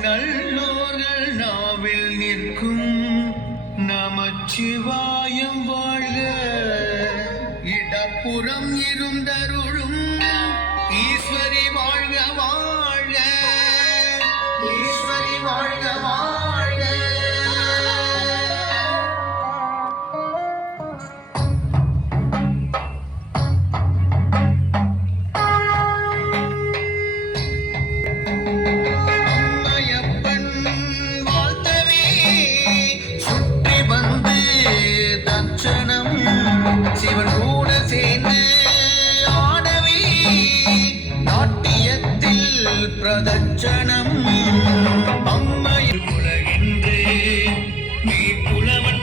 நல்லோர்கள் நாவில் நிற்கும் நமச்சிவாயம் வாழ்க. இடப்புறம் இருந்தருளும் ஈஸ்வரி வாழ்க வாழ்க. ஈஸ்வரி வாழ்க வாழ்க. அம்மையப்பன் வாழ்த்தவே சுற்றி வந்து தட்சணம் சிவன் கூட சேர்ந்து ஆடவே நாட்டியத்தில் பிரதட்சணம். அம்மையில் உலகின்றே நீ புலவன்